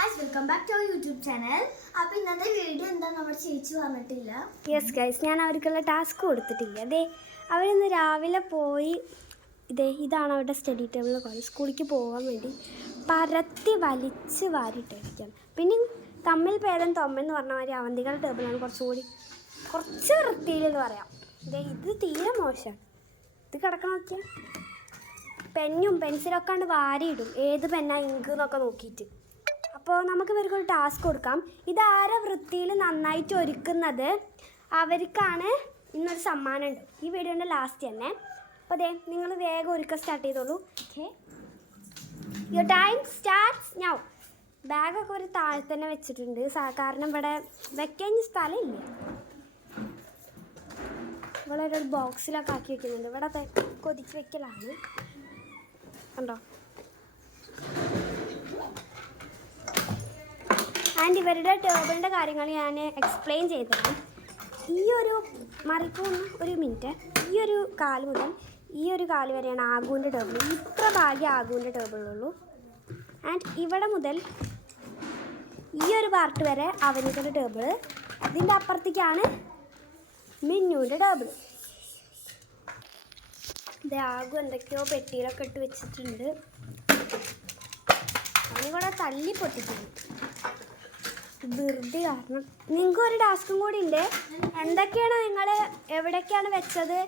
Guys welcome back to our YouTube channel. അപ്പോൾ ഇന്നത്തെ video എന്താ നമ്മുടെ ചേച്ചി പറഞ്ഞിട്ടില്ല. യെസ് ഗൈസ്, ഞാൻ അവർക്കുള്ള ടാസ്ക് കൊടുത്തിട്ടില്ല. അതെ, അവരിന്ന് രാവിലെ പോയി ഇതാണ് അവരുടെ സ്റ്റഡി ടേബിൾ. സ്കൂളിലേക്ക് പോകാൻ വേണ്ടി പരത്തി വലിച്ച് വാരിയിട്ടിരിക്കുകയാണ്. പിന്നെ തമ്മിൽ ഭേദം തൊമ്മെന്ന് പറഞ്ഞ മാതിരി അവന്തികളുടെ ടേബിളാണ് കുറച്ച് വൃത്തിയിലെന്ന് പറയാം. ഇത് തീരെ മോശമാണ്. ഇത് കിടക്കണം നോക്കിയാൽ പെന്നും പെൻസിലൊക്കെ ഉണ്ട് വാരിയിടും, ഏത് പെന്നാ ഇങ്ക് എന്നൊക്കെ നോക്കിയിട്ട്. അപ്പോൾ നമുക്ക് ഇവർക്കൊരു ടാസ്ക് കൊടുക്കാം. ഇതാരെ വൃത്തിയിൽ നന്നായിട്ട് ഒരുക്കുന്നത് അവർക്കാണ് ഇന്നൊരു സമ്മാനം ഉണ്ട്. ഈ വീഡിയോൻ്റെ ലാസ്റ്റ് തന്നെ. അപ്പോൾ നിങ്ങൾ വേഗം ഒരുക്കം സ്റ്റാർട്ട് ചെയ്തോളൂ. Okay, your time starts now. ബാഗൊക്കെ ഒരു താഴെ തന്നെ വെച്ചിട്ടുണ്ട്, കാരണം ഇവിടെ വെക്കാൻ സ്ഥലമില്ല. ഇവിടെ ഒരു ബോക്സിലൊക്കെ ആക്കി വെക്കുന്നുണ്ട്. ഇവിടെ കൊതിച്ച് വെക്കലാണ് കണ്ടോ. ആൻഡ് ഇവരുടെ ടേബിളിൻ്റെ കാര്യങ്ങൾ ഞാൻ എക്സ്പ്ലെയിൻ ചെയ്തതാണ്. ഈ ഒരു മറിക്കുന്ന ഒരു മിനിറ്റ്, ഈ ഒരു കാല് മുതൽ ഈ ഒരു കാല് വരെയാണ് ആഗുവിൻ്റെ ടേബിൾ. ഇത്ര ഭാഗ്യം ആഗുവിൻ്റെ ടേബിളുള്ളൂ. ആൻഡ് ഇവിടെ മുതൽ ഈ ഒരു പാർട്ട് വരെ അവനികളുടെ ടേബിൾ. ഇതിൻ്റെ അപ്പുറത്തേക്കാണ് മിന്നുവിൻ്റെ ടേബിൾ. ഇത് ആഗു എന്തൊക്കെയോ പെട്ടിയിലൊക്കെ ഇട്ട് വെച്ചിട്ടുണ്ട്. അവനിവിടെ തല്ലി പൊട്ടിച്ചിട്ടുണ്ട് ധൃതി കാരണം. നിങ്ങൾക്ക് ഒരു ടാസ്കും കൂടി ഉണ്ട്. എന്തൊക്കെയാണ് നിങ്ങൾ എവിടേക്കാണ് വെച്ചത്,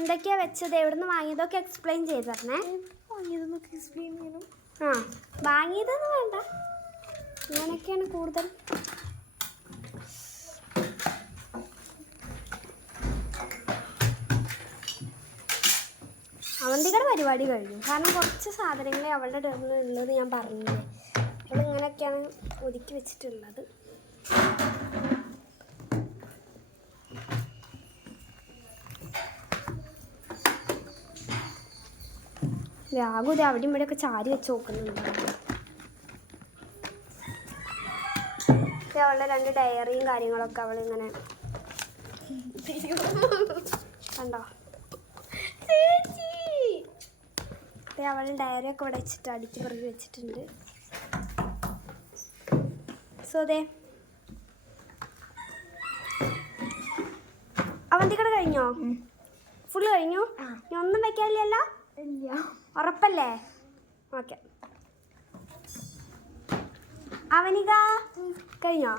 എന്തൊക്കെയാണ് വെച്ചത്, എവിടെ നിന്ന് വാങ്ങിയതൊക്കെ എക്സ്പ്ലെയിൻ ചെയ്ത് തരണേ. വാങ്ങിയതെന്നൊക്കെ എക്സ്പ്ലെയിൻ ചെയ്യണം. വാങ്ങിയതെന്ന് വേണ്ട, ഇങ്ങനെയൊക്കെയാണ് കൂടുതൽ. അവന്തികളുടെ പരിപാടി കഴിഞ്ഞു, കാരണം കുറച്ച് സാധനങ്ങളെ അവളുടെ ടേബിളിൽ ഉള്ളത് ഞാൻ പറഞ്ഞില്ലേ. അവൾ ഇങ്ങനെയൊക്കെയാണ് ഒതുക്കി വെച്ചിട്ടുള്ളത്. രാഘു ഇത് അവിടെയും ഇവിടെയൊക്കെ ചാരി വെച്ച് നോക്കുന്നുണ്ട്. അവളുടെ 2 ഡയറിയും കാര്യങ്ങളൊക്കെ അവളിങ്ങനെ കണ്ടോ. അവളുടെ ഡയറിയൊക്കെ ഇവിടെ വെച്ചിട്ട് അടിച്ച് പിറകി വെച്ചിട്ടുണ്ട്. സോ അവന്തിക്കട കഴിഞ്ഞോ? ഫുള്ള് കഴിഞ്ഞു? ഞാൻ ഒന്നും വെക്കാനില്ലല്ലോ? ഇല്ല. ഉറപ്പല്ലേ? ഓക്കെ. അവനിക കഴിഞ്ഞോ?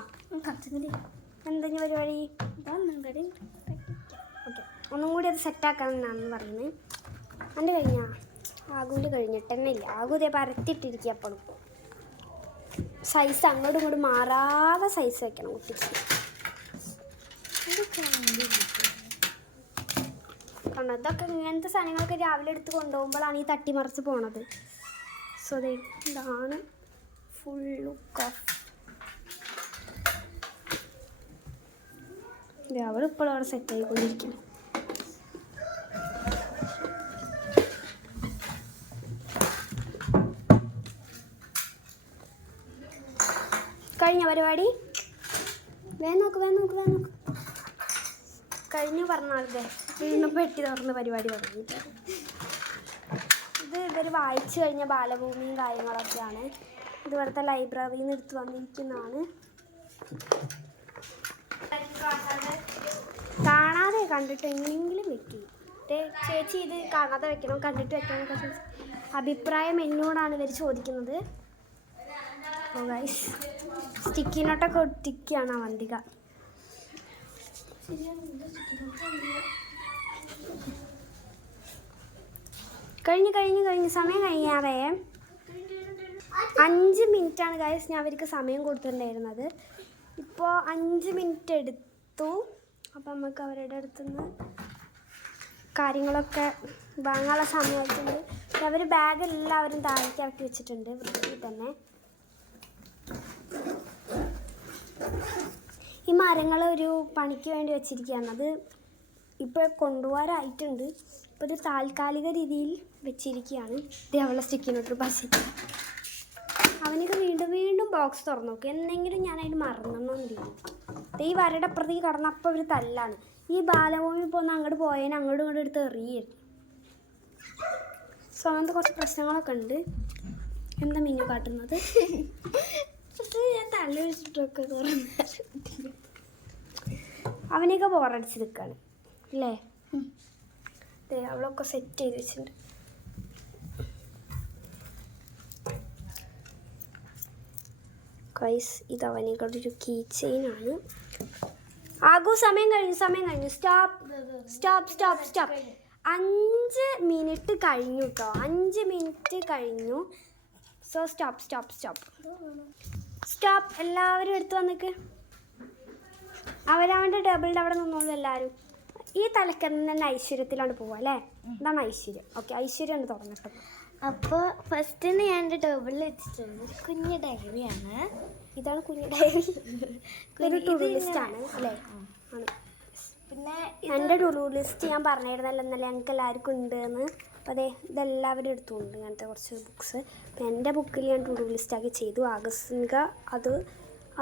എന്തെങ്കിലും പരിപാടി? ഓക്കെ, ഒന്നും കൂടി അത് സെറ്റാക്കാമെന്നാണ് പറയുന്നത്. എൻ്റെ കഴിഞ്ഞോ? ആഗുവിൻ്റെ കഴിഞ്ഞിട്ടെന്നെ ഇല്ല. ആഗു ഇതേ പരത്തിയിട്ടിരിക്കുക. അപ്പോഴും സൈസ് അങ്ങോട്ടും ഇങ്ങോട്ടും മാറാതെ സൈസ് വെക്കണം കുട്ടിക്ക്. കാരണം ഇതൊക്കെ ഇങ്ങനത്തെ സാധനങ്ങളൊക്കെ രാവിലെ എടുത്ത് കൊണ്ടുപോകുമ്പോഴാണ് ഈ തട്ടിമറിച്ച് പോണത്. സോ ഇതാണ് ഫുൾ ലുക്ക് ഓഫ്. അവളിപ്പോഴും അവിടെ സെറ്റ് ആയിക്കൊണ്ടിരിക്കുന്നു. കഴിഞ്ഞ പരിപാടി വേഗം നോക്ക്. കഴിഞ്ഞു പറഞ്ഞാലേ വീണ്ടും പെട്ടി തുറന്ന് പരിപാടി തുടങ്ങിയിട്ട്. ഇത് ഇവർ വായിച്ചു കഴിഞ്ഞ ബാലഭൂമിയും കാര്യങ്ങളൊക്കെയാണ്. ഇത് ഇവിടുത്തെ ലൈബ്രറിയിൽ നിന്ന് എടുത്ത് വന്നിരിക്കുന്നതാണ്. കാണാതെ കണ്ടിട്ട് എങ്ങനെയെങ്കിലും വെക്കും. ചേച്ചി ഇത് കാണാതെ വെക്കണം, കണ്ടിട്ട് വെക്കണം എന്നൊക്കെ അഭിപ്രായം എന്നോടാണ് ഇവർ ചോദിക്കുന്നത്. ഓ ഗൈസ്, സ്റ്റിക്കി നോട്ടൊക്കെ ഒട്ടിക്കുകയാണ് അവന്തിക. കഴിഞ്ഞു സമയം കഴിയാറേ 5 മിനിറ്റാണ് ഗൈസ് ഞാൻ അവർക്ക് സമയം കൊടുത്തിട്ടുണ്ടായിരുന്നത്. ഇപ്പോൾ 5 മിനിറ്റ് എടുത്തു. അപ്പം നമുക്ക് അവരുടെ അടുത്തുനിന്ന് കാര്യങ്ങളൊക്കെ വാങ്ങാനുള്ള സമയമായിട്ടുണ്ട്. അവർ ബാഗ് എല്ലാവരും താഴേക്ക് ഇറക്കി വെച്ചിട്ടുണ്ട് വൃത്തിയിൽ തന്നെ. ഈ മരങ്ങൾ ഒരു പണിക്ക് വേണ്ടി വെച്ചിരിക്കുകയാണ്. അത് ഇപ്പോൾ കൊണ്ടുപോകാറായിട്ടുണ്ട്. ഇപ്പോൾ ഒരു താൽക്കാലിക രീതിയിൽ വെച്ചിരിക്കുകയാണ്. ഇത് അവളെ സ്റ്റിക്കിനോട്ടൊരു ബസ്. അവനൊക്കെ വീണ്ടും ബോക്സ് തുറന്നു നോക്കും. എന്തെങ്കിലും ഞാനതിന് മറന്നെന്നില്ല. ഈ വരയുടെ അപ്പുറത്തേക്ക് കടന്നപ്പോൾ ഒരു തല്ലാണ്. ഈ ബാലഭൂമി പോകുന്ന അങ്ങോട്ട് പോയതിന് അങ്ങോട്ടും ഇങ്ങോട്ടും എടുത്ത് എറിയായിരുന്നു. സോ അങ്ങനത്തെ കുറച്ച് പ്രശ്നങ്ങളൊക്കെ ഉണ്ട്. എന്താ മിന്നു കാട്ടുന്നത്? ഇത് ഞാൻ തള്ളി വെച്ചിട്ടൊക്കെ അവനെയൊക്കെ ബോറടിച്ച് നിൽക്കാണ് അല്ലേ? അവളൊക്കെ സെറ്റ് ചെയ്ത് വെച്ചിട്ടുണ്ട്. ഗൈസ്, ഇത് അവനെക്കൊണ്ട് ഒരു കീ ചെയിനാണ്. ആകൂ, സമയം കഴിഞ്ഞു. സ്റ്റോപ്പ്. 5 മിനിറ്റ് കഴിഞ്ഞു കേട്ടോ. 5 മിനിറ്റ് കഴിഞ്ഞു. So stop. എല്ലാവരും എടുത്ത് വന്നിക്ക്. അവരവൻ്റെ ടേബിളിൻ്റെ അവിടെ നിന്നോളൂ എല്ലാവരും. ഈ തലക്കറിന് തന്നെ ഐശ്വര്യത്തിലാണ് പോവുക അല്ലേ? ഇതാണ് ഐശ്വര്യം. ഓക്കെ, ഐശ്വര്യമാണ് തുടങ്ങട്ടെ. അപ്പോൾ ഫസ്റ്റ് ഞാൻ എൻ്റെ ടേബിളിൽ വെച്ചിട്ടുണ്ട് കുഞ്ഞു ഡയറിയാണ്. ഇതാണ് കുഞ്ഞു ഡയറി. ഒരു ടു ഡു ലിസ്റ്റ് ആണ് അല്ലേ? ആണ്. പിന്നെ എൻ്റെ ടു ഡു ലിസ്റ്റ് ഞാൻ പറഞ്ഞിരുന്നല്ലോ ഇന്നലെ ഞങ്ങൾക്ക് എല്ലാവർക്കും ഉണ്ട് എന്ന്. അപ്പോൾ അതെ, ഇതെല്ലാവരും എടുത്തുകൊണ്ട് അങ്ങനത്തെ കുറച്ച് ബുക്ക്സ്. അപ്പോൾ എൻ്റെ ബുക്കിൽ ഞാൻ ടു ഡു ലിസ്റ്റാക്കി ചെയ്തു. ആകസ്മിക അത്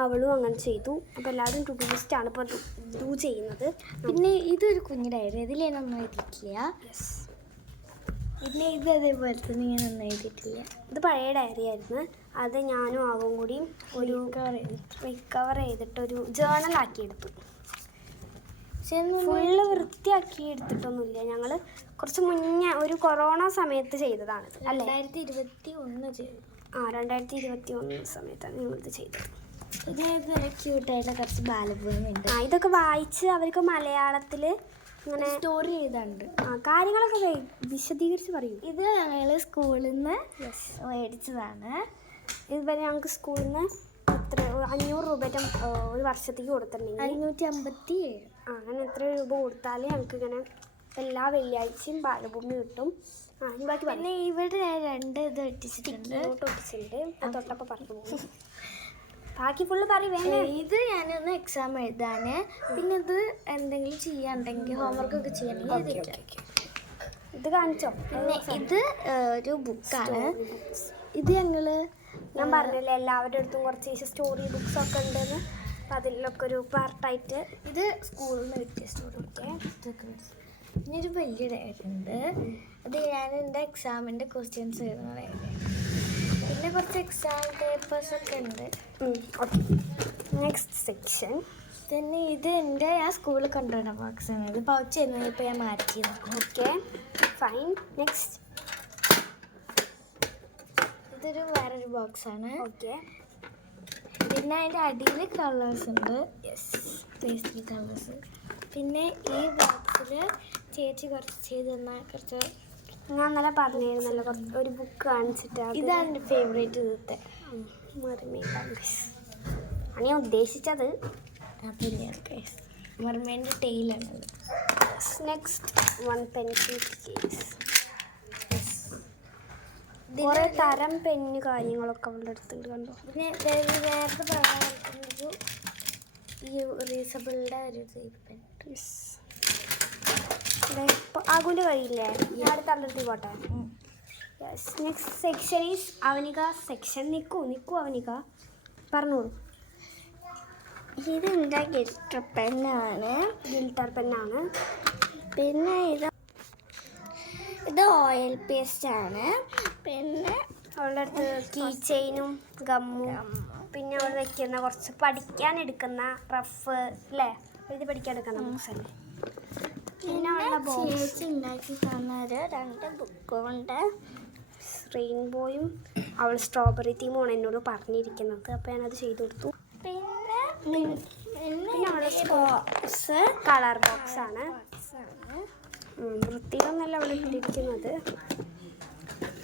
അവളും അങ്ങനെ ചെയ്തു. അപ്പോൾ എല്ലാവരും ടു ഡു ലിസ്റ്റാണ് ഇപ്പോൾ ഡു ചെയ്യുന്നത്. പിന്നെ ഇതൊരു കുഞ്ഞു ഡയറി, ഇതിൽ ഞാനൊന്നും എഴുതിയിട്ടില്ല. യെസ്. പിന്നെ ഇത് അതേപോലെ തന്നെ ഞാനൊന്നും എഴുതിയിട്ടില്ല. ഇത് പഴയ ഡയറി ആയിരുന്നു. അത് ഞാനും ആവും കൂടി ഒരു റിക്കവർ ചെയ്തിട്ടൊരു ജേർണലാക്കി എടുത്തു. പക്ഷെ ഫുള്ള് വൃത്തിയാക്കി എടുത്തിട്ടൊന്നുമില്ല. ഞങ്ങൾ കുറച്ച് മുന്നേ ഒരു കൊറോണ സമയത്ത് ചെയ്തതാണ് അല്ലേ? 2021 ചെയ്തു. 2021 സമയത്താണ് ഞങ്ങളിത് ചെയ്തത്. ഇത് ക്യൂട്ടായിട്ടുള്ള കുറച്ച് ബാലഭൂമിയുണ്ട്. ഇതൊക്കെ വായിച്ച് അവർക്ക് മലയാളത്തിൽ ഇങ്ങനെ സ്റ്റോറി ചെയ്തുണ്ട്. കാര്യങ്ങളൊക്കെ വിശദീകരിച്ച് പറയും. ഇത് ഞങ്ങൾ സ്കൂളിൽ നിന്ന് മേടിച്ചതാണ്. ഇതുവരെ ഞങ്ങൾക്ക് സ്കൂളിൽ നിന്ന് എത്ര 500 രൂപ ഒരു വർഷത്തേക്ക് കൊടുത്തിട്ടുണ്ടെങ്കിൽ 557. അങ്ങനെ എത്ര രൂപ കൊടുത്താൽ ഞങ്ങൾക്ക് ഇങ്ങനെ എല്ലാ വെള്ളിയാഴ്ചയും ബാലഭൂമി കിട്ടും. ബാക്കി പിന്നെ ഇവിടെ 2 ഇത് ഒട്ടിച്ചിട്ടുണ്ട്. തൊട്ടപ്പോൾ പറഞ്ഞു പോകും. ബാക്കി ഫുള്ള് പറയും. ഇത് ഞാനൊന്ന് എക്സാം എഴുതാൻ, പിന്നെ ഇത് എന്തെങ്കിലും ചെയ്യാണ്ടെങ്കിൽ ഹോംവർക്കൊക്കെ ചെയ്യണമെങ്കിൽ ഇത് കാണിച്ചോ. പിന്നെ ഇത് ഒരു ബുക്കാണ്. ഇത് ഞാൻ പറഞ്ഞില്ലേ എല്ലാവരുടെ അടുത്തും കുറച്ച് സ്റ്റോറി ബുക്സ് ഒക്കെ ഉണ്ടെന്ന്. അപ്പം അതിലൊക്കെ ഒരു പാർട്ടായിട്ട് ഇത് സ്കൂളിൽ നിന്ന് കിട്ടിയ സ്റ്റോറി ബുക്ക്. പിന്നെ ഒരു വലിയ ഡയറി ഉണ്ട്. അത് ഞാൻ എൻ്റെ എക്സാമിൻ്റെ ക്വസ്റ്റ്യൻസ് എഴുതുന്ന ഡയറി. പിന്നെ കുറച്ച് എക്സാം പേപ്പേഴ്സൊക്കെ ഉണ്ട്. Okay, next section. പിന്നെ ഇത് ഞാൻ സ്കൂളിൽ കൊണ്ടുവരുന്ന ബോക്സാണ്. ഇത് പൗച്ച് ചെയ്യുന്നത് ഇപ്പോൾ ഞാൻ മാറ്റിയത്. Okay, fine. നെക്സ്റ്റ് ഇതൊരു വേറൊരു ബോക്സാണ്. ഓക്കെ. പിന്നെ അതിൻ്റെ അടിയിൽ കളേഴ്സ് ഉണ്ട്. Pastel colours. പിന്നെ ഈ ബോക്സിൽ ചേച്ചി കുറച്ച് ചെയ്ത് തന്നാൽ കുറച്ച് ഞാൻ ഇന്നലെ പറഞ്ഞിരുന്നല്ലോ ഒരു ബുക്ക് കാണിച്ചിട്ട്. ഇതാണ് എൻ്റെ ഫേവറേറ്റ്. ഇതത്തെ മെർമെയ്ഡ് ആണ് ഞാൻ ഉദ്ദേശിച്ചത്. മെർമെയ്ഡിൻ്റെ ടെയിലാണത്. Next 1 pencil case. കുറേ തരം പെന്ന് കാര്യങ്ങളൊക്കെ അവളുടെ അടുത്തുണ്ട് കണ്ടോ. പിന്നെ നേരത്തെ പറയാറുള്ളത് ഈ റീസബിളിൻ്റെ ഒരു പെൻ. ആകുൻ്റെ കഴിയില്ലേ? ഞാൻ അടുത്ത അടുത്ത് പോട്ടെ. Yes, next section is Avanika section. നിൽക്കൂ അവനിക, പറഞ്ഞോളൂ. ഇതെന്താ ഗിൽട്ടർ പെന്നാണ്. പിന്നെ ഇത് ഓയിൽ പേസ്റ്റാണ്. പിന്നെ അവളുടെ അടുത്ത് കീ ചെയിനും ഗമ്മും, പിന്നെ അവൾ വെക്കുന്ന കുറച്ച് പഠിക്കാൻ എടുക്കുന്ന റഫ് അല്ലേ, എഴുതി പഠിക്കാൻ എടുക്കുന്ന ബുക്സ് അല്ലേ. പിന്നെ അവളുടെ ചേച്ചി ഉണ്ടാക്കി തന്ന 2 ബുക്കുണ്ട്. റെയിൻബോയും അവൾ സ്ട്രോബെറി തീമുമാണ് എന്നോട് പറഞ്ഞിരിക്കുന്നത്. അപ്പോൾ ഞാനത് ചെയ്തു കൊടുത്തു. പിന്നെ അവളുടെ ബോക്സ് കളർ ബോക്സാണ്. വൃത്തിയിലൊന്നല്ല അവൾ ഇട്ടിരിക്കുന്നത്.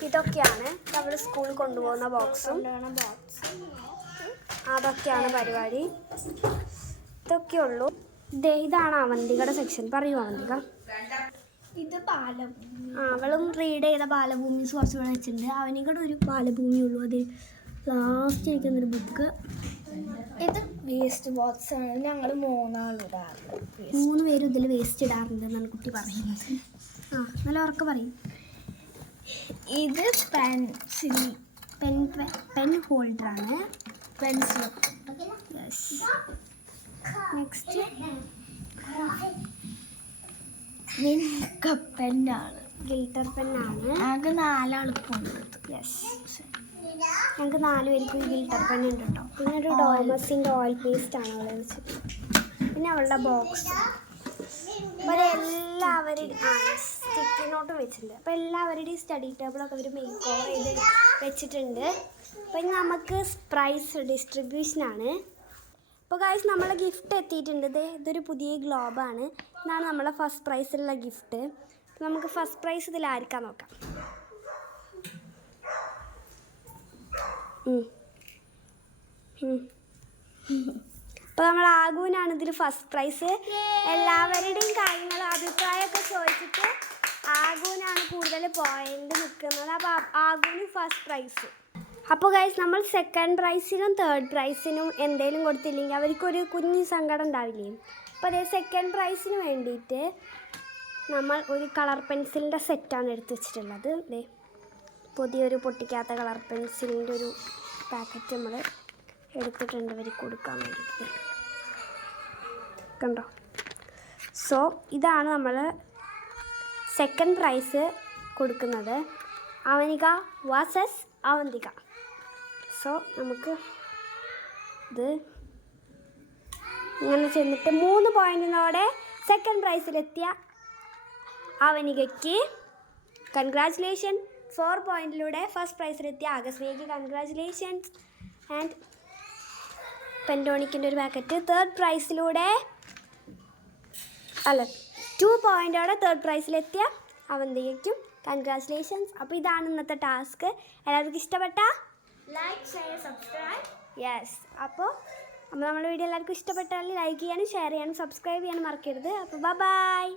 ഇതൊക്കെയാണ് അവൾ സ്കൂളിൽ കൊണ്ടുപോകുന്ന ബോക്സും. അതൊക്കെയാണ് പരിപാടി. ഇതൊക്കെയുള്ളൂ. ഇതാണ് അവന്തികയുടെ സെക്ഷൻ. പറയൂ അവന്തിക. ഇത് ബാലഭൂമി. അവളും റീഡ് ചെയ്ത ബാലഭൂമീസ് കുറച്ച് ഇവിടെ വെച്ചിട്ടുണ്ട്. അവനികയുടെ ഒരു ബാലഭൂമിയുള്ളൂ. അത് ലാസ്റ്റ് ഇരിക്കുന്നൊരു ബുക്ക്. ഇത് വേസ്റ്റ് ബോക്സ് ആണ്. ഞങ്ങൾ 3 പേരും ഇതിൽ വേസ്റ്റ് ഇടാറുണ്ട് എന്നാണ് കുട്ടി പറയുന്നത്. നല്ല ഉറക്കെ പറയും. ഇത് പെൻ ഹോൾഡറാണ്. പെൻസിൽ. നെക്സ്റ്റ് പെന്നാണ്. ഗിൽട്ടർ പെന്നാണ്. ആകെ 4 എളുപ്പമുണ്ട്. യെസ്. ഞങ്ങൾക്ക് 4 പേർക്കും ഗിൽട്ടർ പെൻ ഉണ്ട് കേട്ടോ. പിന്നെ ഒരു ഡോമസിൻ്റെ ഓയിൽ പേസ്റ്റ് ആണ് അവളെ വെച്ചിട്ട്. പിന്നെ അവളുടെ ബോക്സ്. അപ്പോൾ എല്ലാവരുടെയും സ്റ്റിക്കി നോട്ടും വെച്ചിട്ടുണ്ട്. അപ്പോൾ എല്ലാവരുടെയും സ്റ്റഡി ടേബിളൊക്കെ അവർ മേക്ക് ഓവർ ചെയ്ത് വെച്ചിട്ടുണ്ട്. അപ്പോൾ ഇനി നമുക്ക് പ്രൈസ് ഡിസ്ട്രിബ്യൂഷനാണ്. അപ്പോൾ ഗൈസ് നമ്മളെ ഗിഫ്റ്റ് എത്തിയിട്ടുണ്ട്. ഇതൊരു പുതിയ ഗ്ലോബാണ്. ഇതാണ് നമ്മളെ ഫസ്റ്റ് പ്രൈസിലുള്ള ഗിഫ്റ്റ്. നമുക്ക് ഫസ്റ്റ് പ്രൈസ് ഇതിൽ ആർക്കാൻ നോക്കാം. അപ്പോൾ നമ്മൾ ആഗുവിനാണ് ഇതിൽ ഫസ്റ്റ് പ്രൈസ്. എല്ലാവരുടെയും കാര്യങ്ങൾ അഭിപ്രായമൊക്കെ ചോദിച്ചിട്ട് ആഗുവിനാണ് കൂടുതൽ പോയിന്റ് നിൽക്കുന്നത്. അപ്പോൾ ആഗുവിന് ഫസ്റ്റ് പ്രൈസ്. അപ്പോൾ ഗൈസ് നമ്മൾ സെക്കൻഡ് പ്രൈസിനും തേർഡ് പ്രൈസിനും എന്തെങ്കിലും കൊടുത്തില്ലെങ്കിൽ അവർക്കൊരു കുഞ്ഞു സങ്കടം ഉണ്ടാവില്ലേ. അപ്പോൾ അതേ സെക്കൻഡ് പ്രൈസിന് വേണ്ടിയിട്ട് നമ്മൾ ഒരു കളർ പെൻസിലിൻ്റെ സെറ്റാണ് എടുത്ത് വെച്ചിട്ടുള്ളത്. അല്ലേ പുതിയൊരു പൊട്ടിക്കാത്ത കളർ പെൻസിലിൻ്റെ ഒരു പാക്കറ്റ് നമ്മൾ എടുത്തിട്ടുണ്ട് അവർ കൊടുക്കാൻ വേണ്ടിയിട്ട്. കണ്ടോ? സോ ഇതാണ് നമ്മൾ സെക്കൻഡ് പ്രൈസ് കൊടുക്കുന്നത്. അവനിക വാസസ് അവന്തിക. സോ നമുക്ക് ഇത് ഇങ്ങനെ ചെന്നിട്ട് 3 പോയിൻറ്റിനോടെ സെക്കൻഡ് പ്രൈസിലെത്തിയ അവനികയ്ക്ക് കൺഗ്രാജുലേഷൻ. 4 പോയിൻറ്റിലൂടെ ഫസ്റ്റ് പ്രൈസിലെത്തിയ ആകസ്മികയ്ക്ക് കൺഗ്രാജുലേഷൻസ്. ആൻഡ് പെൻറ്റോണിക്കിൻ്റെ ഒരു പാക്കറ്റ്. തേർഡ് പ്രൈസിലൂടെ 2 പോയിൻറ്റോടെ തേർഡ് പ്രൈസിലെത്തിയ അവന്തികയ്ക്കും കൺഗ്രാജുലേഷൻസ്. അപ്പോൾ ഇതാണ് ഇന്നത്തെ ടാസ്ക്. എല്ലാവർക്കും ഇഷ്ടപ്പെട്ട ലൈക്ക്, ഷെയർ, സബ്സ്ക്രൈബ്. യെസ്. അപ്പോൾ നമ്മുടെ വീഡിയോ എല്ലാവർക്കും ഇഷ്ടപ്പെട്ടാൽ ലൈക്ക് ചെയ്യാനും ഷെയർ ചെയ്യാനും സബ്സ്ക്രൈബ് ചെയ്യാനും മറക്കരുത്. അപ്പോൾ ബൈ.